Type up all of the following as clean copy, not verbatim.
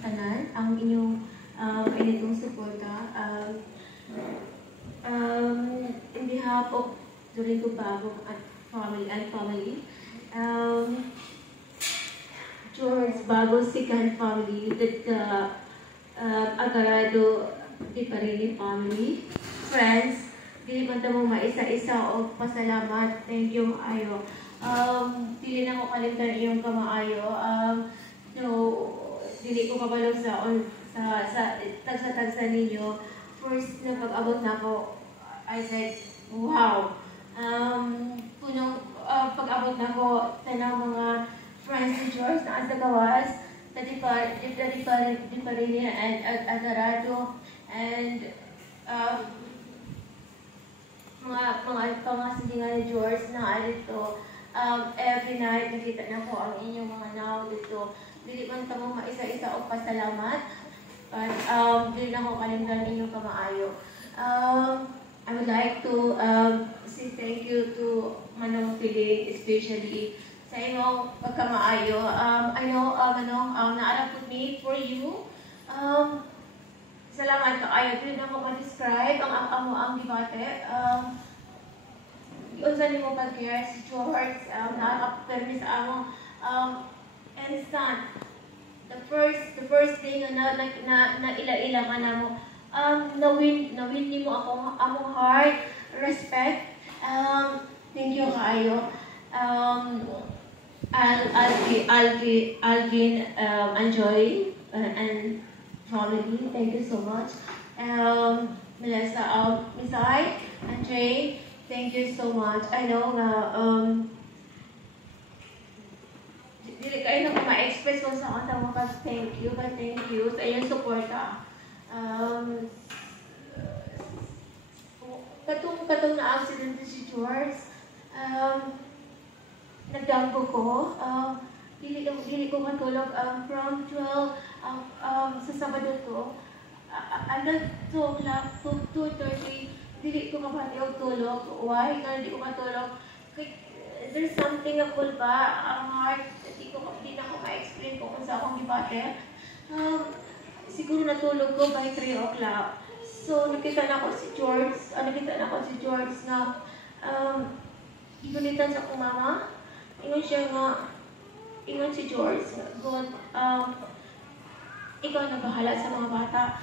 tanan, ang inyong initong suporta. In behalf of Doringo Bagong family, George Bagong second family, that Agarado Di Parini family, friends, dili man ta mo maisa-isa o pasalamat. Thank you maayo. Dili na ko kalimtan iyong kamaayo. Dili ko kabalo sa tagsa ninyo. First na pag-abot na ko, I said, wow. Punong pag-abot na ko, tanang mga friends ni George na asa gawas, di pa rin niya, and Agarado, and mga silingan ni George na alito. Every night, nakita na ko ang inyong mga now dito. Dili man tamo maisa-isa o pasalamat, but dili na ko kalimtan inyong kamaayo. I would like to say thank you to Manong Piling, especially sa inyong pagkamaayo. I know, Manong, naarap me for you. Salamat kaayo. Dili na ko ma-describe ang debate. Unsa nimo pag-care si George, nakaka-permi sa among instant. The first thing na ila-ila ka na mo, na-win nimo among heart, respect. Thank you kaayo. Alvin, Anjoy, and family, thank you so much. Melissa, Misai, Andre, thank you so much. I know nga, dili kayo na ko ma-express kung saan ang mga thank you, but thank you sa iyong suporta. Katong na accident si George, nagdampo ko, dili ko matulog from 12 sa Sabado to, hanggang 2 o'clock, 2:30, dili ko kapatiog tulog. Why? Kaya di ko matulog. There's something na kulpa, ang heart, di na ko ma-explain kung sa akong debate. Siguro natulog ko by 3 o'clock. So, nakita na ko si George na igulitan sa akong mama. Ingon si George, God, ikaw na bahala sa mga bata.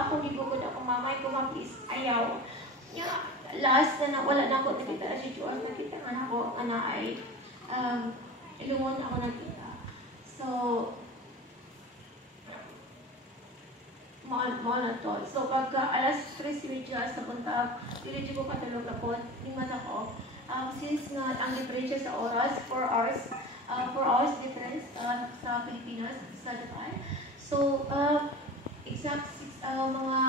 Ako gibukod akong mama, ikaw mapis, ayaw. Last na wala na ako, nakita na si George, nakita nga ako, ay, ilungon ako nakita. So, mo na to. So, pagka alas 3:30 sa punta, dili ko katulog ako, limas ako. Since nga ang diferensya sa oras, 4 hours difference sa Pilipinas, sa Japan. So, exact mga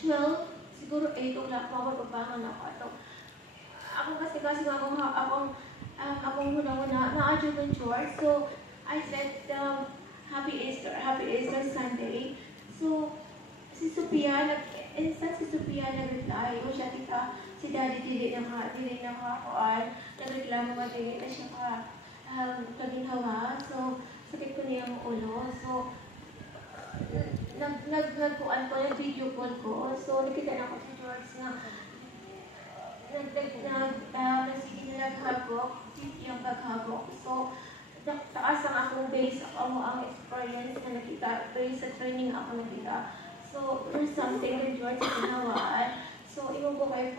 12, siguro 8 o'clock, mapagpapangan ako. Ako kasi akong huna-huna, na-adyo ng George. So, I said, Happy Easter Sunday. So, si Sophia nag-reply, o siya, tita, si Daddy dili na kakuan, nagreklamo nga dili na siya kaginhawa. So, sakit ko niya ang ulo. So, nagkuan ko, nag-video call ko. So, nakita na ko si George na sige na naghagok, yung paghagok. So, taas ang akong base, ang experience na nakita, based sa training ako nakita. So, there's something with George na ginawaan. So, iwan ko kay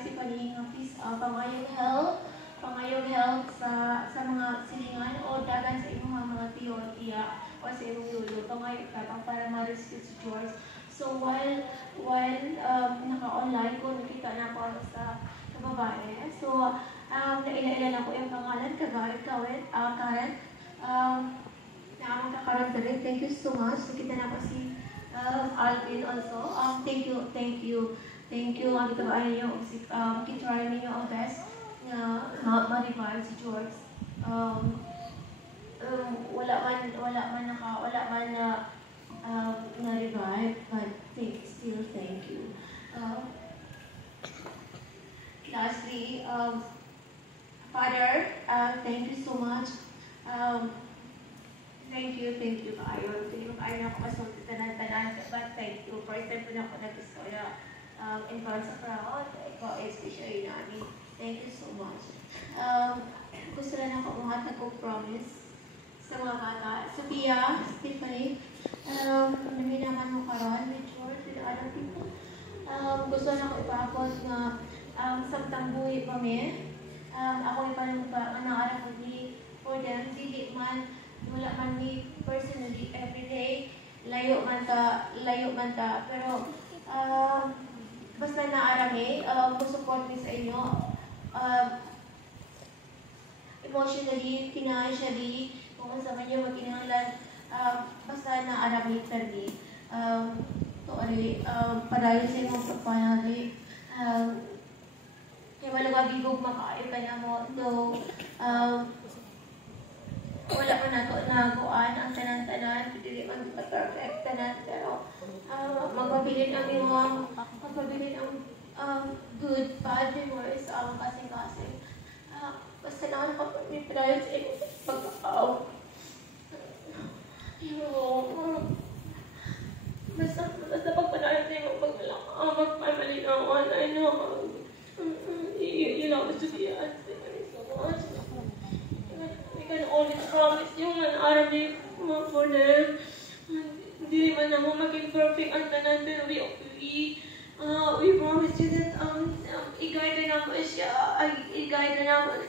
Stephanie nga, please, pangayong help sa mga silingan o dagan sa imong mga tiya o sa imong yulo. Pangayong katang para ma-rescue si George. So, while naka-online ko, nakita na ako sa babae. So, naila-ila na ko yung pangalan, Karen, na akong kakaroon rin. Thank you so much. Nakita na ko si Alvin also. Thank you. Ang itabahan ninyo, kitry ninyo ang best na ma-revive si George. Wala man na revive, but still thank you. Lastly, Father, thank you so much. thank you kaayo. Hindi ko kaayo na ako masulti tanan-tanan. But thank you. First time po na ako nag-istorya in front sa crowd. Ikaw, especially namin. Thank you so much. Gusto na ako mga nag-promise sa mga bata. Sophia, Stephanie, naminaman mo karon with George, with other people. Gusto na ako ipakot na samtang buhay kami. Ako ipanumpa ang nangarap ko ni for them. Dili man, wala man ni personally everyday. Layo man ta. Pero, basta naarami, support ni sa inyo. Emotionally, financially, kung sa kanya magkinahanglan, basta naarami tadi. Padayon sa imong pagpanali. Kaya wala gabigog makain ka na mo. Though, wala pa na ito naguan ang tanan-tanan. Hindi man perfect tanan. Pero, magpabilin ang good, bad memories sa kasing-kasing. Basta na ako nakapag-pipirayon sa imong pagkakaw. Basta pagpanayon sa imong magpamalinawan. I know. You know, to be honest, so much. We can only promise you man arami for them. Hindi man ako maging perfect ang tanan, pero we promise you that i-guide na naman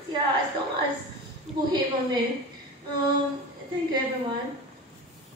siya as long as buhay kami. Thank you everyone.